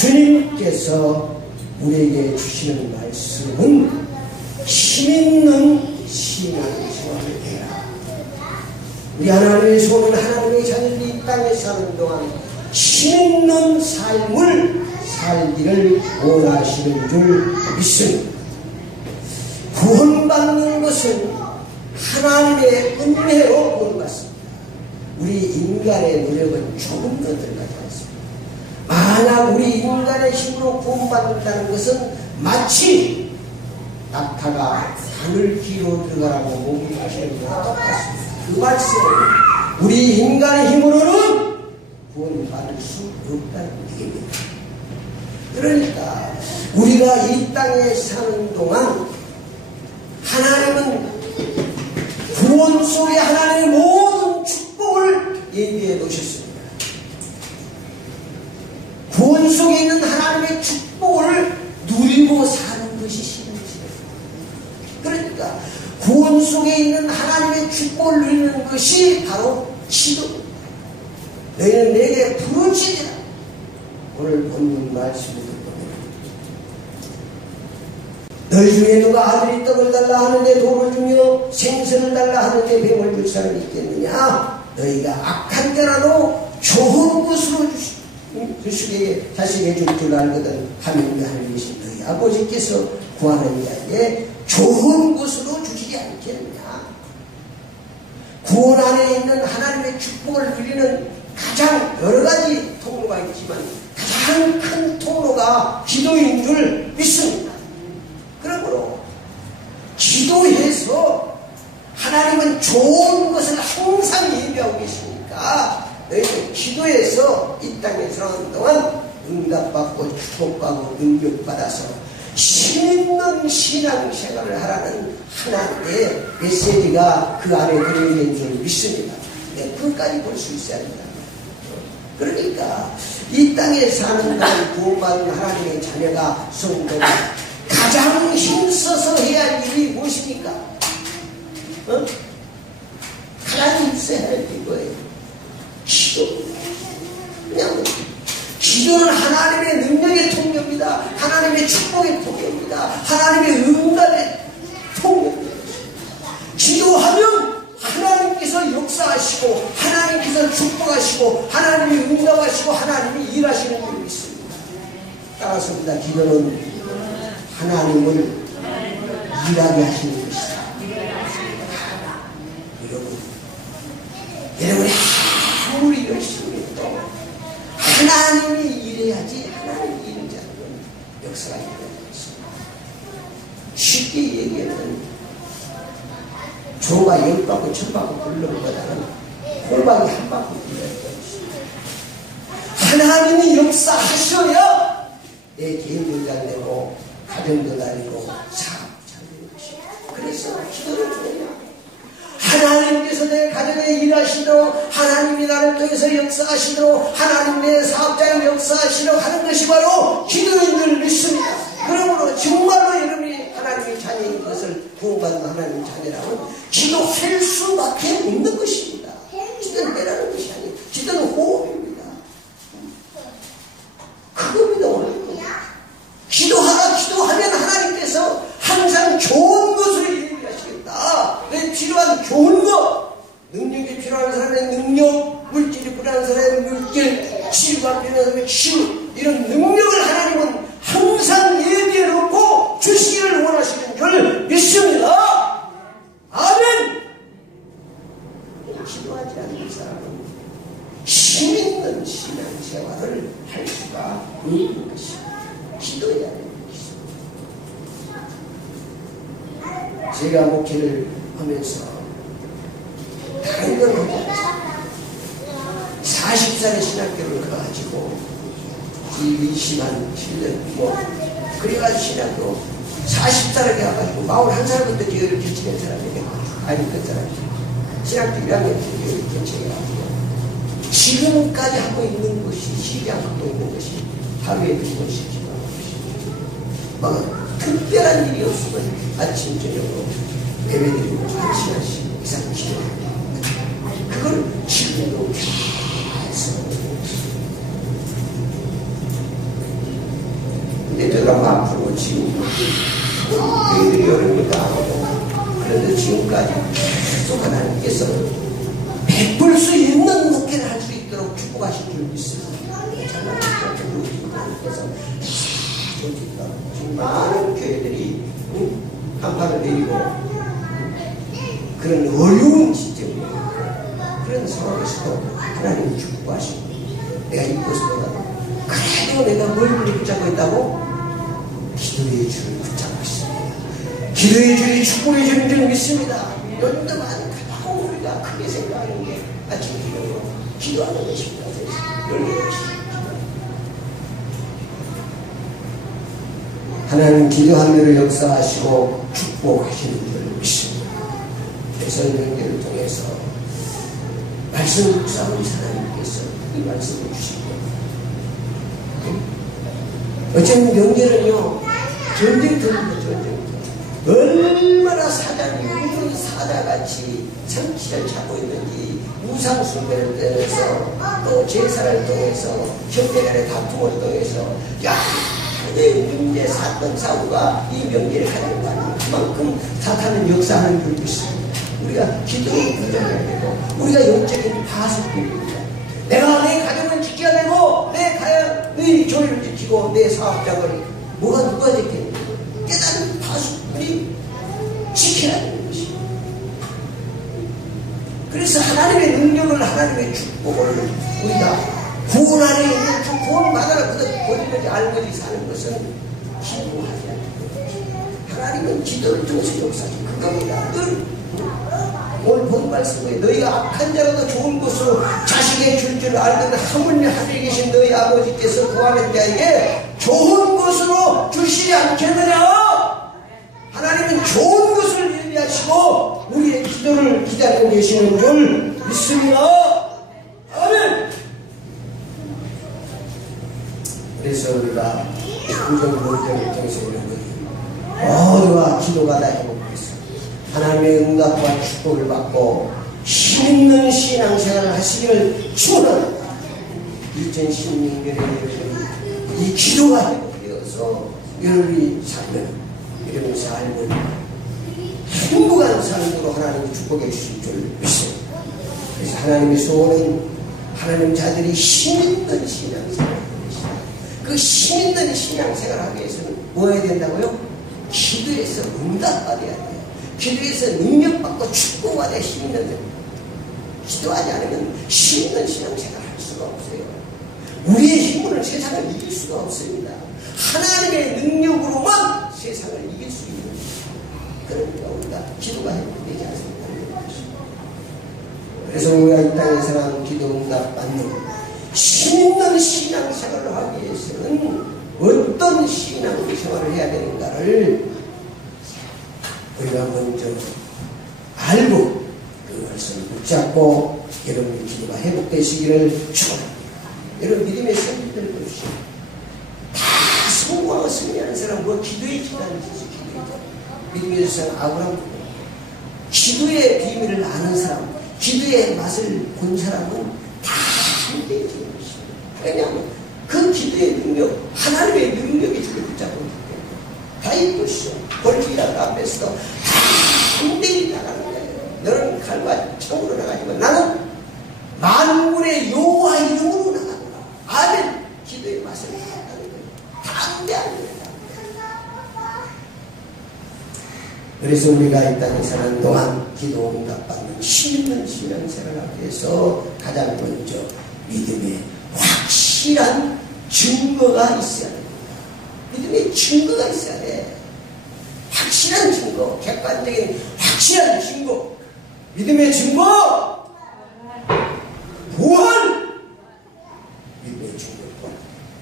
주님께서 우리에게 주시는 말씀은 힘있는 신앙생활을 해라. 우리 하나님의 소원, 하나님의 자녀들이 이 땅에 사는 동안 힘있는 삶을 살기를 원하시는 줄 믿습니다. 구원받는 것은 하나님의 은혜로 구원받습니다. 우리 인간의 노력은 조금 더 들어가지 않습니다. 만약 우리 인간의 힘으로 구원받는다는 것은 마치 낙타가 하늘 길로 들어가라고 목욕하시는 것과 똑같습니다. 그 말씀은 우리 인간의 힘으로는 구원받을 수 없다는 얘기입니다. 그러니까 우리가 이 땅에 사는 동안 하나님은 구원 속에 하나님의 모든 축복을 예비해 놓으셨습니다. 구원 속에 있는 하나님의 축복을 누리고 사는 것이 신앙생활입니다. 그러니까 구원 속에 있는 하나님의 축복을 누리는 것이 바로 기도입니다. 너희는 내게 부르짖으라. 오늘 본문 말씀을 듣고 너희 중에 누가 아들이 떡을 달라 하는데 돌을 주며 생선을 달라 하는데 뱀을 줄 사람이 있겠느냐? 너희가 악한 자라도 좋은 것으로 주시게 자식에 줄 줄 알거든 하나님이 하나님이신 너희 아버지께서 구하는 자에게 좋은 것으로 주시지 않겠느냐? 구원 안에 있는 하나님의 축복을 누리는 가장 여러 가지 통로가 있지만 가장 큰 통로가 기도인 줄 믿습니다. 그러므로 기도해서 하나님은 좋은 것을 항상 예비하고 계시니까 너희는 기도해서 이 땅에 사는 동안 응답받고 축복받고 능력받아서 힘있는 신앙생활을 하라는 하나님의 메시지가 그 안에 들어있는 줄 믿습니다. 네, 끝까지 볼 수 있어야 합니다. 그러니까 이 땅에 사는 동안 구원받은 하나님의 자녀가 성도가 가장 힘써서 해야 할 일이 무엇입니까? 가장 힘써야 할 일이 뭐예요? 기도입니다. 그냥 기도는 하나님의 능력의 통로입니다. 하나님의 축복의 통로입니다. 하나님의 응답의 통로입니다. 기도하면 하나님께서 역사하시고 하나님께서 축복하시고 하나님이 응답하시고 하나님이 일하시는 줄 믿습니다. 따라서입니다. 기도는 하나님을 일하게 하시는 것이다. 여러분이 아무리 열심히 해도 하나님이 일해야지 하나님이 일하지 않으면 역사가 일어나지 않습니다. 쉽게 얘기하면 조가 10바퀴 1000바퀴 굴는 것보다는 호박이 한 바퀴 굴러야 됩니다. 하나님이 역사하셔야 내 개인도 잘 되고 가정도 다니고 사업 잘 되는 것입니다. 그래서 기도를 드려요. 하나님께서 내 가정에 일하시도록 하나님이 나를 통해서 역사하시도록 하나님 내 사업장에 역사하시도록 하는 것이 바로 기도인 줄 믿습니다. 그러므로 정말로 여러분이 하나님의 자녀인 것을 구원받은 하나님의 자녀라면 기도할 수밖에 없는 것입니다. 기도는 빼라는 것이 아니에요. 기도는 호흡입니다. 그겁니다. 오늘 기도하라. 기도하면 하나님께서 항상 좋은 것을 예비하시겠다. 내 필요한 좋은 것, 능력이 필요한 사람의 능력, 물질이 필요한 사람의 물질, 치유가 필요한 사람의 치유, 이런 능력을 하나님은 항상 예비해 놓고 주시기를 원하시는 줄 믿습니다. 아멘. 기도하지 않는 사람은 힘있는 신앙생활을 할 수가 없는 것입니다. 기도해야 되는 것입니다. 제가 목회를 하면서 다른 건 하지 않습니다. 40살의 신학교를 가가지고 20한 7년 그래가지고 신학교 40살에 가가지고 41살부터 교회를 개척한 사람에게 아니 그 사람이 신학교 1학년 교회를 개척해가지고 지금까지 하고 있는 것이 쉬지 않고 있는 것이 하루에 2번씩 기도하는 것입니다. 뭐 특별한 일이 없으면 아침 저녁으로 예배드리고 1시간씩 이상 기도합니다. 그걸 지금도 계속 지금 교회들이 어렵니까? 그런데 지금까지 계속 하나님께서 베풀 수 있는 목회를 할 수 있도록 축복하실 줄 믿습니다. 하나님께서 지금 많은 교회들이 한판을 내리고 그런 어려운 시점에 그런 상황에서도 하나님이 축복하시고 내가 이곳에서 그래도 내가 뭘 붙잡고 있다고? 기도의 줄을 붙잡고 있습니다. 기도의 줄이 축복의 줄인 줄 믿습니다. 요즘도 많이 가다고 우리가 크게 생각하는 게 아침 기도하는 것입니다. 하나님 기도한 대로 역사하시고 축복하시는 줄 믿습니다. 그래서 명제를 통해서 말씀 묵상을 하나님께서 이 말씀을 주시고 어쩌면 명제는요 전쟁터입니다. 전쟁터. 얼마나 사자니 우는 사자같이 정치를 찾고 있는지 우상 숭배를 통해서 또 제사를 통해서 형제간의 다툼을 통해서 내 문제 사건 사고가 이 명제를 가지고 가는 그만큼 사탄은 역사하는 줄 믿습니다. 우리가 기도를 부정해야 되고 우리가 영적인 파수꾼입니다. 내가 내 가정을 지켜야 되고 내 조리를 지키고 내 사업장을 누가 지키는 깨달은 파수꾼이 지켜야 되는 것입니다. 그래서 하나님의 능력을 하나님의 축복을 우리가 구원 안에 있는 주 구원 받아라 본인까지 알고지 사는 것은 기도하지 않는 것입니다. 하나님은 기도를 통해서 역사하시는 그겁니다. 늘 오늘 본 말씀에 너희가 악한 자라도 좋은 것으로 자식의 줄 알거든 하물며 하늘에 계신 너희 아버지께서 구하는 자에게 좋은 것으로 주시지 않겠느냐. 하나님은 좋은 것을 예비하시고 우리의 기도를 기다리고 계시는 줄 믿습니다. 아멘. 그래서 우리가 구정 몰전을 통해서 모두가 기도가 다 회복됐습니다. 하나님의 응답과 축복을 받고 힘있는 신앙생활을 하시기를 축원합니다. 2016년에 이 기도가 회복되어서 여러분이 삶은 행복한 삶으로 하나님이 축복해 주실 줄 믿습니다. 그래서 하나님의 소원은 하나님 자들이 힘있는 신앙생활 그 힘있는 신앙생활을 하기 위해서는 뭐 해야 된다고요? 기도에서 응답받아야 돼요. 기도에서 능력받고 축복받아야 힘있는 거예요. 기도하지 않으면 힘있는 신앙생활을 할 수가 없어요. 우리의 힘으로는 세상을 이길 수가 없습니다. 하나님의 능력으로만 세상을 이길 수 있는 그러니까 우리가 기도가 회복되지 않습니다. 그래서 우리가 이 땅에서는 기도 응답받는 힘있는 신앙생활을 하기 위해서는 어떤 신앙생활을 해야 되는가를 우리가 먼저 알고 그것을 붙잡고 여러분의 기도가 회복되시기를 축원합니다. 여러분 믿음의 선비들 보십시오. 다 성공하고 승리하는 사람 뭐 기도의 기간이 있어서 믿음의 사람 아브라함 기도의 비밀을 아는 사람 기도의 맛을 본 사람은 다 함께 있는 것입니다. 왜냐하면 그 기도의 능력, 하나님의 능력이 저를 붙잡고 있기 때문에 다윗 보시죠. 골리앗 앞에서도 다 함께 나가는 거예요. 너는 칼과 창으로 나가지만 나는 만군의 여호와 이름으로 나간다. 아멘. 기도의 맛을 다 나는 거예요. 다 함께하는 거예요. 그래서 우리가 이 땅에 사는 동안 기도 응답받는 힘있는 신앙생활을 하기 위해서 가장 먼저 믿음의 확실한 증거가 있어야 됩니다. 믿음의 증거가 있어야 돼. 확실한 증거, 객관적인 확실한 증거. 믿음의 증거! 부활! 믿음의 증거.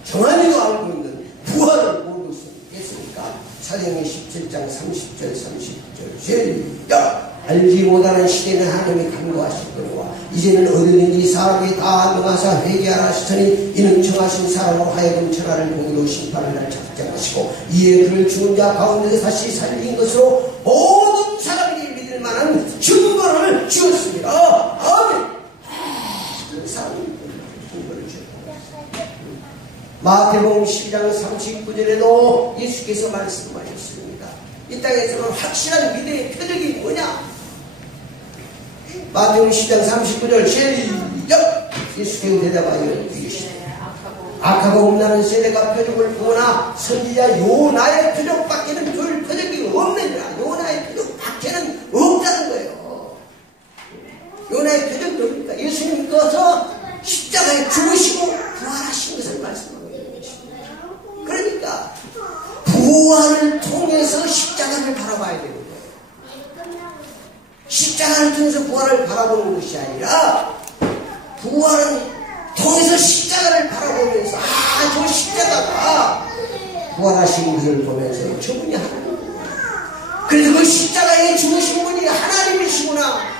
정한이도 알고 있는 부활을 모르고 있습니까? 사도행전 17장 30절 30절 시작! 알지 못하는 시대는 하나님이 간구하실 거니와 이제는 어디든지 사람이 다 명하사 회개하라 하시더니 이는 정하신 사람으로 하여금 천하를 공의로 심판을 날 작정하시고 이에 그를 죽은 자 가운데서 다시 살린 것으로 모든 사람에게 믿을 만한 증거를 주었습니다. 아멘. 그 사람이 증거를 주었다. 마태복음 12장 39절에도 예수께서 말씀하셨습니다. 이 땅에서는 확실한 믿음의 표적이 뭐냐? 마태복음 10장 39절 시작! 예수께서 대답하여 이르시되 악하고 음란한 세대가 표적을 보거나 선지자 요나의 표적밖에는 볼 표적이 없느니라. 요나의 표적밖에는 없다는 거예요. 요나의 표적이 뭡니까? 예수님께서 십자가에 죽으시고 부활하신 것을 말씀하고 있는 것입니다. 그러니까 부활을 통해서 십자가를 바라봐야 되는 거예요. 십자가를 통해서 부활을 바라보는 것이 아니라 부활은 통해서 십자가를 바라보면서 저 십자가가 부활하신 것을 보면서 저분이 하나님이구나. 그래서 그 십자가에 죽으신 분이 하나님이시구나.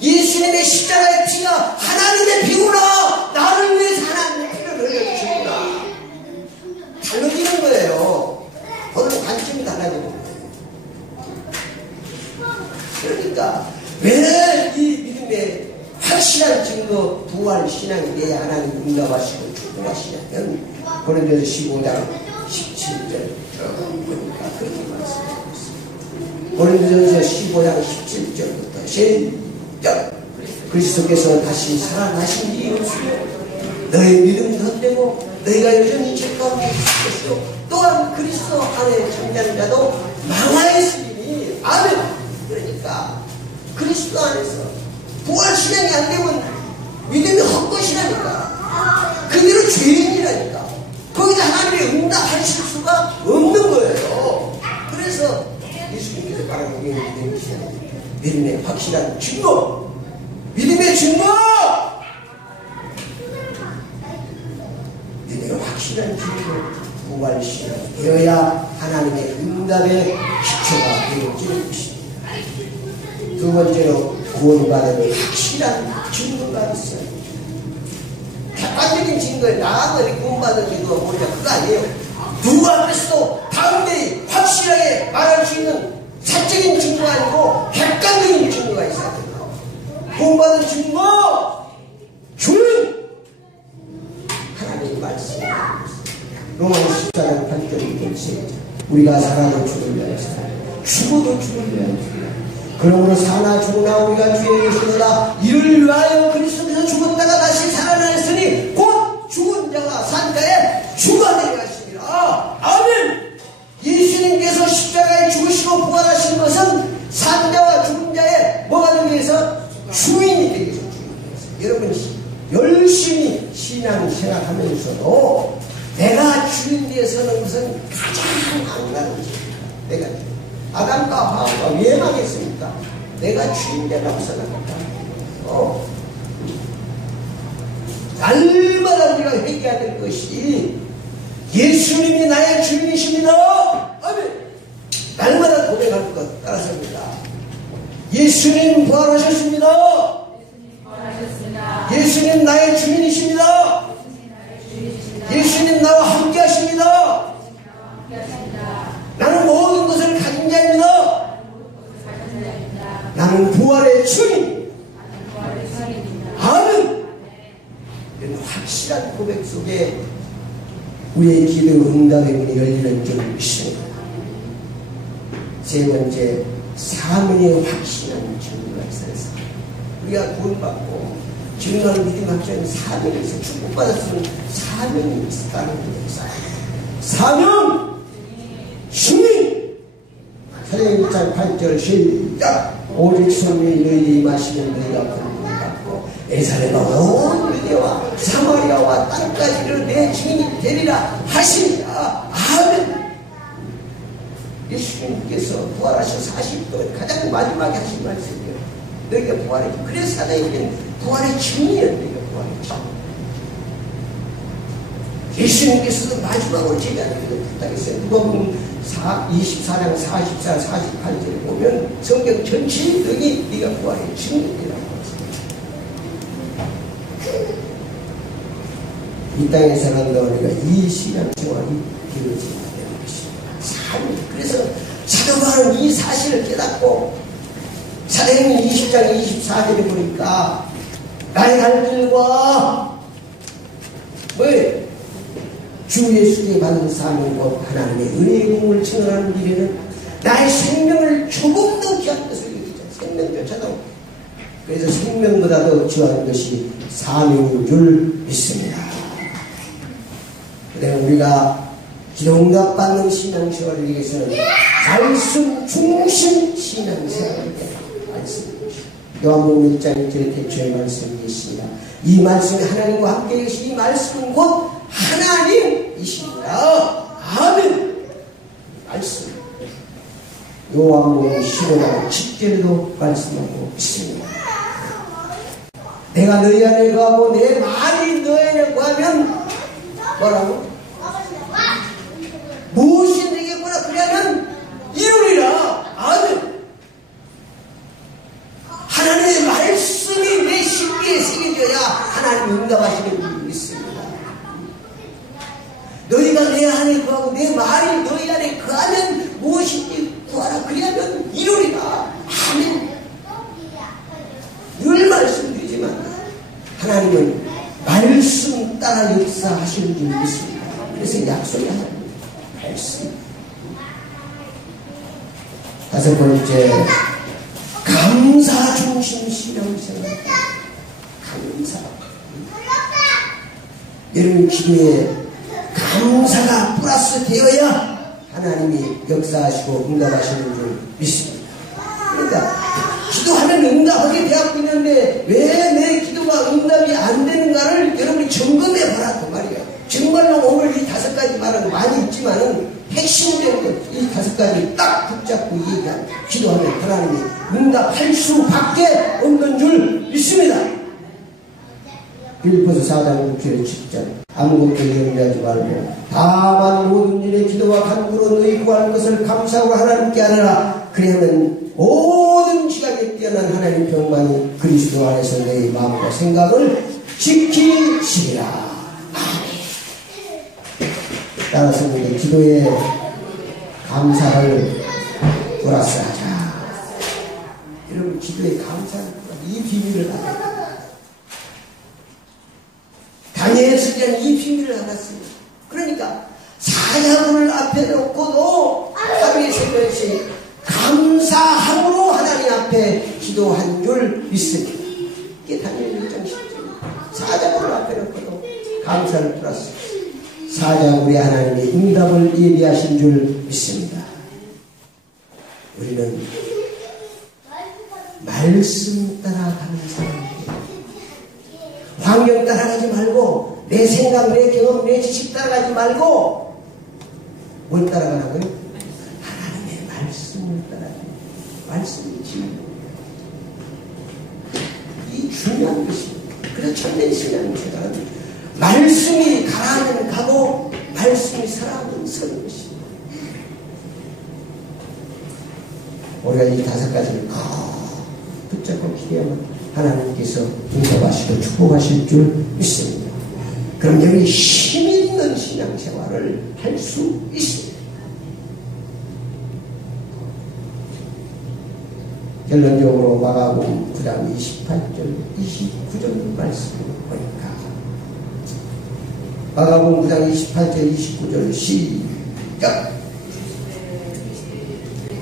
예수님의 십자가의 피가 하나님의 피구나. 나를 위해서 하나님의 피를 흘려주시구나. 달라지는 거예요. 오늘 관점이 달라지는 거예요. 그러니까 왜 이 믿음의 확실한 증거 부활 신앙이 내 하나님 응답하시고 축복하시냐면 고린도서 15장 17절 보니까 그렇게 말씀하고 있습니다. 고린도서 15장 17절부터 시작. 그리스도께서 다시 살아나신 이 없으며 너의 믿음이 헛되고 너희가 여전히 죄 가운데 있으시오. 또한 그리스도 안에 참여하는 자도 망하였으니 아멘. 그러니까 그리스도 안에서 부활신앙이 안 되면 믿음이 헛것이라니까. 그대로 죄인이라니까. 거기다 하나님의 응답하실 수가 없는 거예요. 그래서 예수님께서 말하는 게 믿음의 신앙, 믿음의 확실한 증거, 믿음의 증거, 믿음의 확실한 증거, 부활신앙이 되어야 하나님의 응답의 기초가 되어지는 것입니다. 두 번째로 구원받은 확실한 증거가 있어요. 객관적인 증거에 나아가 구원받은 증거가 뭐냐? 그거 아니에요. 누구 앞에서도 당대히 확실하게 말할 수 있는 사적인 증거가 아니고 객관적인 증거가 있어야 돼요. 구원받은 증거, 주는 하나님의 말씀입니다. 로마서 14장 8절 2절 우리가 살아도 죽으려 했으나 죽어도 죽으려 했으나 그러므로 사나 죽으나 우리가 주의 것이로다. 이를 위하여 그리스도께서 죽었다가 다시 살아나셨으니 곧 죽은 자가 산 자의 주가 되게 하시니라. 아멘. 예수님께서 십자가에 죽으시고 부활하신 것은 산 자와 죽은 자의 뭐가 되기 위해서? 주인이 되기 위해서. 여러분 열심히 신앙생활 하면서도 내가 주인 뒤에 서는 것은 가장 강한 것입니다. 내가 아담과 하와가 왜 망했습니까? 내가 주인되라고 생각했다. 날마다 우리가 회개해야 될 것이 예수님이 나의 주인이십니다. 아멘. 날마다 고백할 것 따라서입니다. 예수님 부활하셨습니다. 예수님 나의 주인이십니다. 예수님 나와 함께 하십니다. 나는 모든 것을 가진 자입니다. 나는 부활의 주인. 아멘. 이런 확실한 고백 속에 우리의 기도 응답의 문이 열리는 줄 믿습니다. 세 번째, 사명의 확실한 증거가 있어서 우리가 구원받고 증거를 믿음 확실한 사명에서 축복받았으면 사명이 있다는 거예요. 사명! 승리! 사도행 1장 8절 시작! 오직 성령이 너희들이 임하시면 너희가 구원을 받고 에살의 온 유대와 사마리아와 땅까지를 내 증인이 되리라 하시니라. 아멘. 예수님께서 부활하셔서 40도 가장 마지막에 하신 말씀이에요. 너희가 부활해. 그래서 사도행은 부활의 증인이에요. 너희가 부활의 증인. 예수님께서도 마지막으로 제자들에게 부탁했어요. 누가복음 24장 44, 48절에 보면 성경 전체 너희 네가 부활의 증인이라고 했습니다. 이 땅에서는 우리가 이 신앙생활이 이루어져야 되는 것입니다. 그래서 사도 바울은 이 사실을 깨닫고 사도행전 20장 24절에 보니까 나의 갈들과 뭐예요? 주 예수께 받은 사명과 하나님의 은혜의 공을 증언하는 일에는 나의 생명을 조금 더 귀한 것을 여기죠. 생명조차도. 그래서 생명보다도 귀한 것이 사명인 줄 믿습니다. 그래 우리가 기도응답 받는 신앙생활을 위해서는 말씀 중심 신앙생활을 위해 말씀. 요한복음 1장 1절에 대초의 말씀이 있습니다. 이 말씀이 하나님과 함께 계신 이 말씀은 곧 하나님이십니다. 아멘. 말씀. 요한복음 15장 10절에도 말씀하고 있습니다. 내가 너희 안에 거하고 내 말이 너희 안에 거하면 뭐라고? 무엇이 내게 뭐라 그러면 이루리라. 아멘. 하나님의 말씀이 내 심기에 새겨져야 하나님이 응답하시는 줄 믿습니다. 너희가 내 안에 거하고 내 말이 너희 안에 거하면 무엇인지 구하라. 그리하면 이루리라. 아멘. 늘 말씀드리지만 하나님은 말씀 따라 역사하시는 줄 믿습니다. 그래서 약속이 하나님 말씀. 다섯 번째, 감사 중심 신앙생활. 감사. 여러분 기도에 감사가 플러스 되어야 하나님이 역사하시고 응답하시는 줄 믿습니다. 그러니까 기도하면 응답하게 되었고 있는데 왜 내 기도가 응답이 안 되는가를 여러분이 점검해 보라 그 말이에요. 정말로 오늘 이 다섯 가지 말은 많이 있지만은 핵심적인 것 이 다섯 가지 딱 붙잡고 얘기한 기도하면 하나님이 응답할 수밖에 없는 줄 믿습니다. 빌립보서 4장 6절 10절 아무것도 염려하지 말고 다만 모든 일에 기도와 간구로 너희 구할 것을 감사하고 하나님께 하느라. 그리하면 모든 지각에 뛰어난 하나님 평강이 그리스도 안에서 너희 마음과 생각을 지키시리라. 아멘. 따라서 우리 기도에 감사를 플러스하자. 여러분 기도에 감사를 이 비밀을 알아요. 다니엘 선지자는 이 비밀을 알았습니다. 그러니까 사자굴을 앞에 놓고도 하루에 세 번씩 감사함으로 하나님 앞에 기도한 줄 믿습니다. 이게 다니엘 1장 10절. 사자굴을 앞에 놓고도 감사를 플러스 사자굴에 하나님의 응답을 예비하신 줄 믿습니다. 우리는 말씀 따라가는 사람입니다. 환경 따라가지 말고 내 생각, 내 경험, 내 지식 따라가지 말고 뭘 따라가라고요? 하나님의 말씀을 따라가요. 말씀이 지금 이 중요한 것입니다. 그래서 참된 신앙생활은 말씀이 가라면 가고 말씀이 서라면 서는 것입니다. 우리가 이 다섯 가지를 붙잡고 기대하면 하나님께서 응답하시고 축복하실 줄 믿습니다. 그럼 여기 힘있는 신앙생활을 할 수 있습니다. 결론적으로 마가복음 9장 28절 29절 말씀을 보니까 마가복음 9장 28절 29절 시작.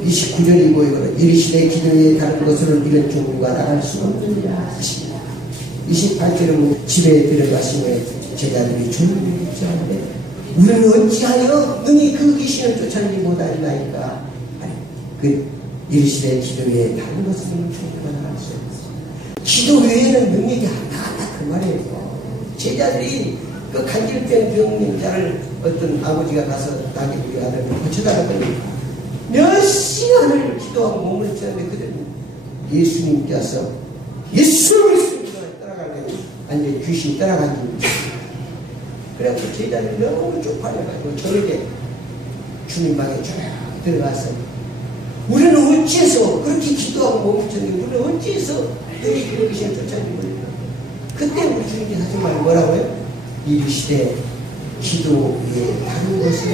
29절이고 이거는 이르시되 기도에 다른 것으로 이런 종류가 나갈 수 없느니라 하십니다. 28절은 집에 들어가시며 제자들이 주님을 묻자는데 우리는 어찌하여 능히 그 귀신을 쫓아내지 못하리나이까. 그 이르시되 기도에 다른 것으로 종류가 나갈 수 없습니다. 기도 외에는 능력이 안 나간다 그 말이에요. 제자들이 그 간질병 병자를 어떤 아버지가 가서 나게 우리 아들을 고쳐달라고 하니까 몇 시간을 기도하고 몸을 찌는데 그들은 예수님께서 예수 그리스도를 따라가면 완전히 귀신이 따라간 줄 그래서 제자들이 너무 쪽팔려가지고 저에게 주님 방에 쫙 들어가서 우리는 어찌해서 그렇게 기도하고 몸을 찌는데 우리는 어찌해서 너희 그 귀신을 쫓아내지 모르겠나. 그때 우리 주님께서 하신 말이 뭐라고요? 이르시되 기도 외에 다른 것은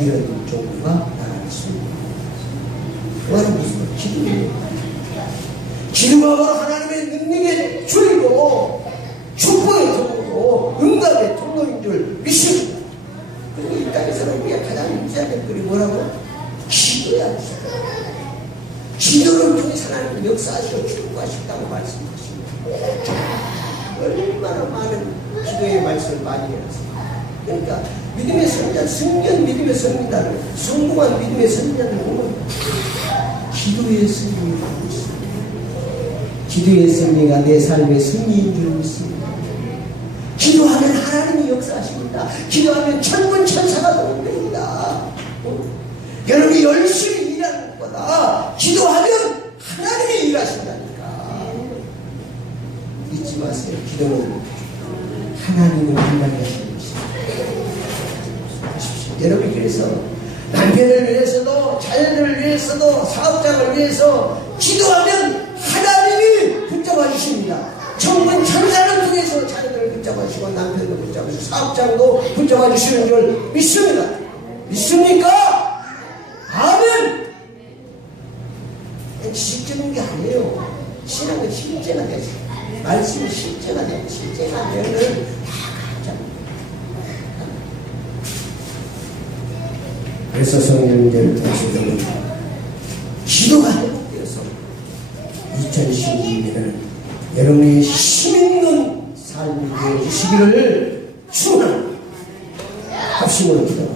이런 종류가 나갈 수 있다. 그거는 무슨 기도예요? 기도가 바로 하나님의 능력의 줄이고 축복의 통로로 응답의 통로인 줄 믿습니다. 기도해야 하십니다. 기도를 통해서 하나님 역사하시고 축복하신다고 말씀하십니다. 얼마나 많은 기도의 말씀을 많이 해놨습니다. 그러니까 믿음의 선자, 승리한 믿음의 선자를, 성공한 믿음의 선자를 보면 기도의 승리를 하고 있습니다. 기도의 승리가 내 삶의 승리인 줄 믿습니다. 기도하면 하나님이 역사하십니다. 기도하면 천군 천사가 동원됩니다. 여러분이 열심히 일하는 것보다 기도하면 하나님이 일하신다니까. 잊지 마세요. 기도는 하나님을 만나게 하시는 것입니다. 여러분이 그래서 남편을 위해서도 자녀들을 위해서도 사업장을 위해서 기도하면 하나님이 붙잡아 주십니다. 천군 천사를 통해서 자녀들을 붙잡아 주시고 남편도 붙잡아 주시고 사업장도 붙잡아 주시는 줄 믿습니다. 믿습니까? 아멘. 지식적인 게 아니에요. 신앙은 실제가 되죠. 말씀이 실제가 되고 실제가 되면 다 가르쳐줍니다. 그래서 성령님들 통해서 기도가 회복되어서 2012년에는 여러분이 힘있는 삶이 되어주시기를 축원합니다. 합심으로 기도합니다.